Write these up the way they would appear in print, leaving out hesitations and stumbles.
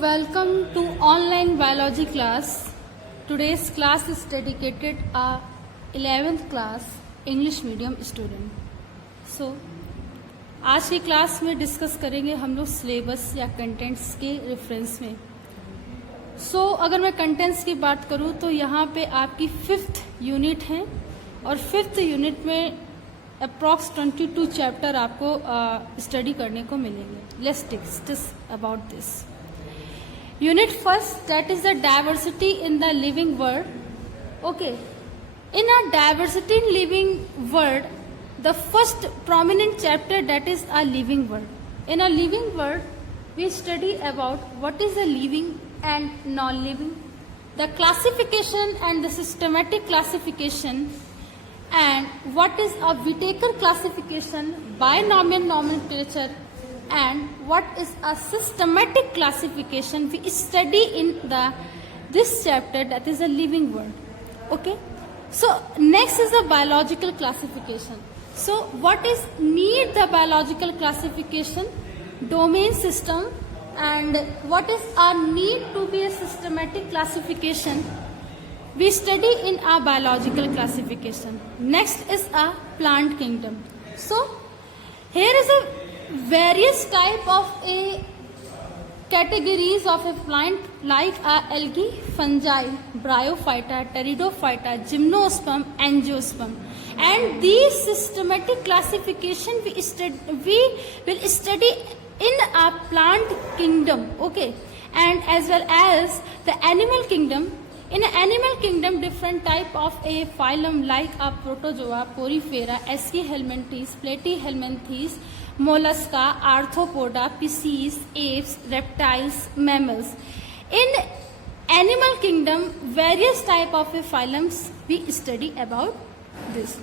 welcome to online biology class. Today's class is dedicated a 11th class English medium student. So आज की class में discuss करेंगे हम लोग सिलेबस या कंटेंट्स के रेफरेंस में. अगर मैं कंटेंट्स की बात करूं तो यहाँ पे आपकी 5th यूनिट है और 5th यूनिट में अप्रॉक्स 22 चैप्टर आपको स्टडी करने को मिलेंगे. Let's discuss about this. Unit first, that is the diversity in the living world. Okay, in a diversity in living world, the first prominent chapter, that is a living world. In a living world, we study about what is the living and non-living, the classification and the systematic classification, and what is a Whittaker classification, binomial nomenclature, and what is a systematic classification we study in this chapter, that is a living world. Okay, so next is the biological classification. So what is need the biological classification, domain system, and what is our need to be a systematic classification we study in our biological classification. Next is a plant kingdom. So here is a various type of a categories of a plant like algae, fungi, bryophyta, pteridophyta, gymnosperm, angiosperm, and these systematic classification we will study in a plant kingdom. Okay, and as well as the animal kingdom. In an animal kingdom, different type of a phylum like a protozoa, porifera, eschyhelminthes, platyhelminthes, mollusca, arthropoda, pisces, apes, reptiles, mammals. In animal kingdom, various type of a phylums we study about this.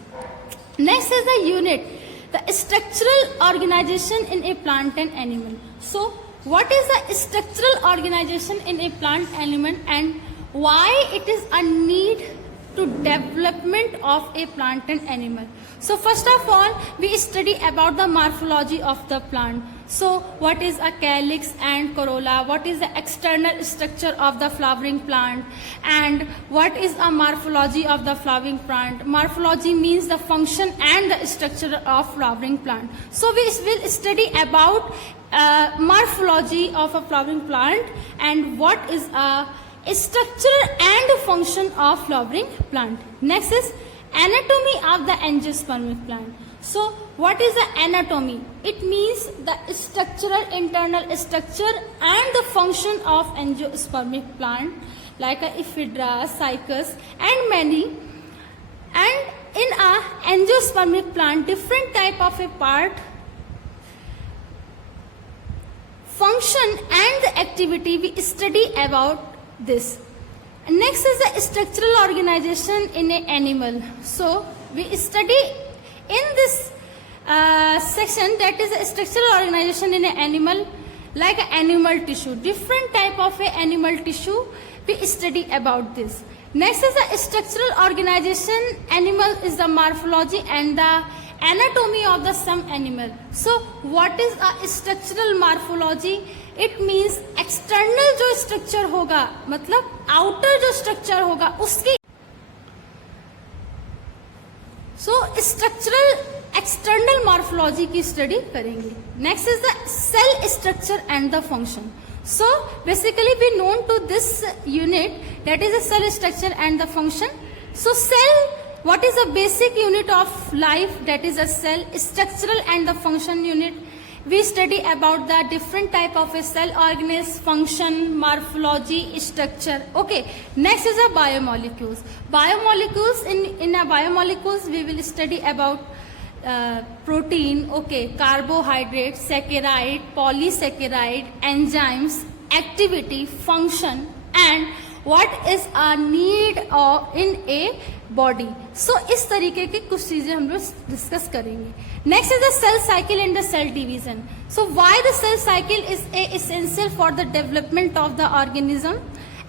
Next is the unit, the structural organization in a plant and animal. So, what is the structural organization in a plant element and why it is a need to development of a plant and animal? So first of all, we study about the morphology of the plant. So what is a calyx and corolla, what is the external structure of the flowering plant, and what is a morphology of the flowering plant. Morphology means the function and the structure of flowering plant. So we will study about morphology of a flowering plant and what is a structure and function of flowering plant. Next is anatomy of the angiospermic plant. So what is the anatomy? It means the structural internal structure and the function of angiospermic plant like a ephedra, cycas, and many. And in a angiospermic plant, different type of a part, function and the activity we study about this. Next is the structural organization in an animal. So we study in this section, that is a structural organization in an animal like animal tissue. Different type of a animal tissue we study about this. Next is the structural organization. Animal is the morphology and the anatomy of the some animal. So what is a structural morphology? It means external जो structure होगा, मतलब outer जो structure होगा उसकी. So structural external morphology की study करेंगे. Next is the cell structure and the function. So basically we known to this unit, that is the cell structure and the function. So cell, what is the basic unit of life, that is a cell. Structural and the function unit, we study about the different type of a cell, organism, function, morphology, structure. Okay, next is the biomolecules. Biomolecules, in a biomolecules we will study about protein, okay, carbohydrate, saccharide, polysaccharide, enzymes, activity, function, and what is a need in a body. So इस तरीके की कुछ चीजें हम लोग discuss करेंगे. Next is the cell cycle and the cell division. So why the cell cycle is essential for the development of the organism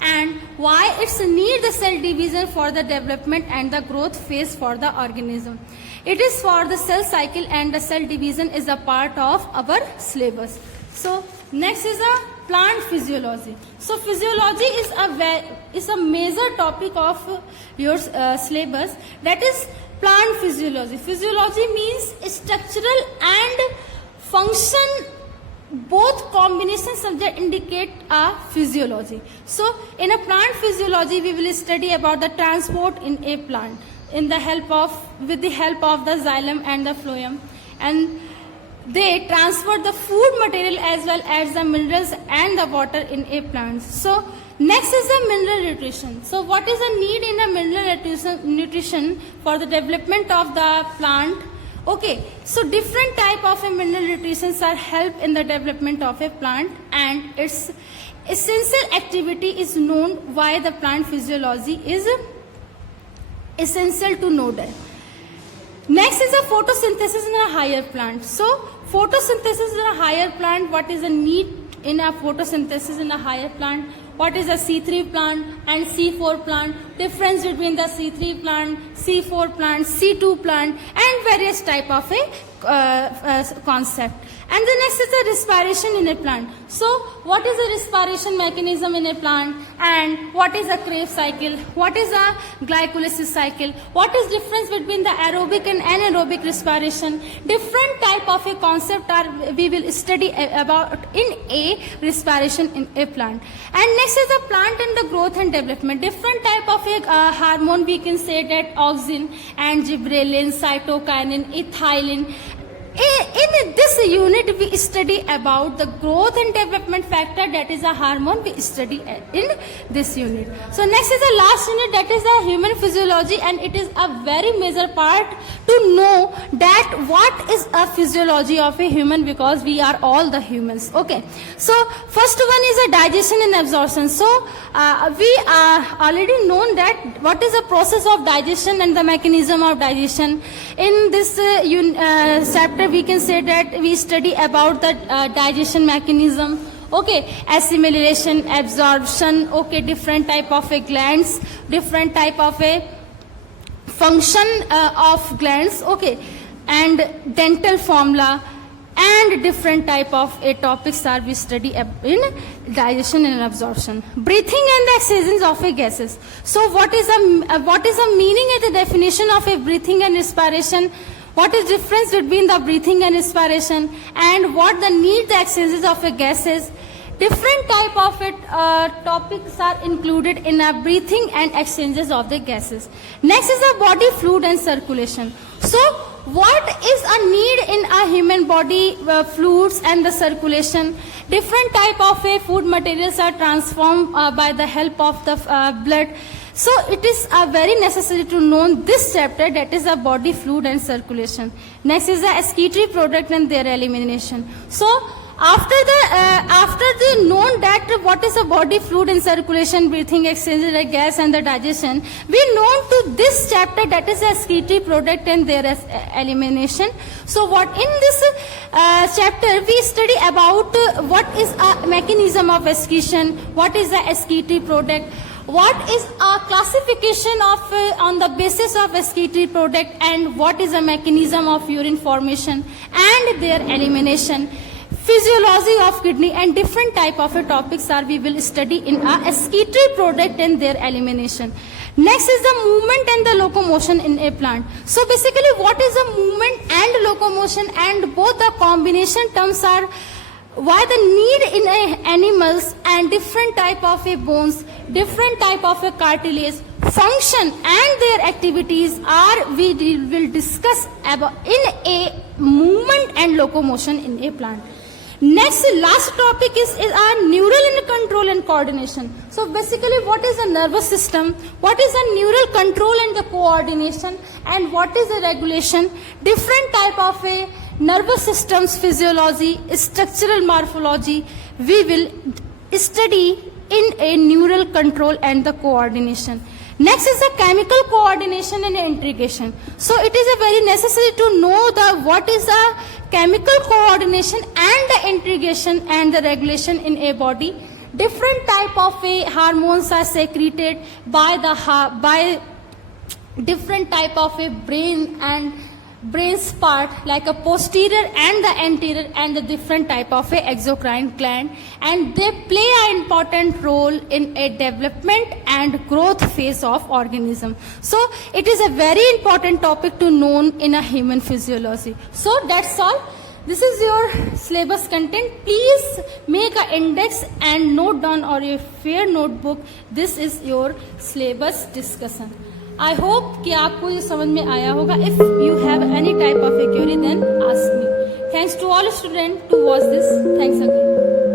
and why it's need the cell division for the development and the growth phase for the organism. It is for the cell cycle and the cell division is a part of our syllabus. So next is the plant physiology. So physiology is a major topic of your syllabus, that is plant physiology. Physiology means structural and function, both combination subject indicate a physiology. So in a plant physiology we will study about the transport in a plant with the help of the xylem and the phloem, and they transfer the food material as well as the minerals and the water in a plant. So next is the mineral nutrition. So what is the need in a mineral nutrition for the development of the plant? Okay, so different type of a mineral nutritions are help in the development of a plant, and its essential activity is known why the plant physiology is essential to know that. Next is a photosynthesis in a higher plant. So photosynthesis in a higher plant, what is the need in a photosynthesis in a higher plant? What is a C3 plant and C4 plant? Difference between the C3 plant, C4 plant, C2 plant, and various type of a concept. And the next is the respiration in a plant. So what is the respiration mechanism in a plant, and what is a Krebs cycle? What is a glycolysis cycle? What is difference between the aerobic and anaerobic respiration? Different type of a concept we will study about in a respiration in a plant. And next is the plant and the growth and development. Different type of a hormone, we can say that auxin and gibberellin, cytokinin, ethylene. In this unit we study about the growth and development factor, that is a hormone we study in this unit. So next is the last unit, that is the human physiology, and it is a very major part to know that what is a physiology of a human, because we are all the humans. Okay, so first one is a digestion and absorption. So we are already known that what is the process of digestion and the mechanism of digestion. In this chapter we can say that we study about the digestion mechanism. Okay, assimilation, absorption, okay, different type of a glands, different type of a function of glands, okay, and dental formula, and different type of topics are we study in digestion and absorption. Breathing and the exhaling of a gases. So what is the meaning and the definition of a breathing and respiration? What is difference between the breathing and respiration, and what the need the exchanges of a gases? Different type of topics are included in a breathing and exchanges of the gases. Next is the body fluid and circulation. So what is a need in a human body fluids and the circulation? Different type of food materials are transformed by the help of the blood. So it is very necessary to know this chapter, that is the body fluid and circulation. Next is the excretory product and their elimination. So after the known that what is the body fluid and circulation, breathing, exchange like gas and the digestion, we known to this chapter, that is the excretory product and their elimination. So what in this chapter we study about what is a mechanism of excretion, what is the excretory product, what is a classification of on the basis of excretory product, and what is a mechanism of urine formation and their elimination. Physiology of kidney and different type of topics are we will study in a excretory product and their elimination. Next is the movement and the locomotion in a plant. So basically what is the movement and locomotion, and both the combination terms are why the need in animals, and different type of bones, different type of cartilage, function and their activities are we will discuss about in a movement and locomotion in a plant. Next, last topic is our neural control and coordination. So basically what is the nervous system, what is the neural control and the coordination, and what is the regulation, different type of a nervous systems physiology, structural morphology, we will study in a neural control and the coordination. Next is the chemical coordination and integration. So it is a very necessary to know the what is the chemical coordination and the integration and the regulation in a body. Different type of hormones are secreted by different type of brain and brain's part like a posterior and the anterior and the different type of a exocrine gland, and they play an important role in a development and growth phase of organism. So it is a very important topic to know in a human physiology. So that's all. This is your syllabus content. Please make an index and note down or a fair notebook. This is your syllabus discussion. I hope कि आपको ये समझ में आया होगा. If you have any type of a query, then ask me. Thanks to all students to watch this. Thanks again.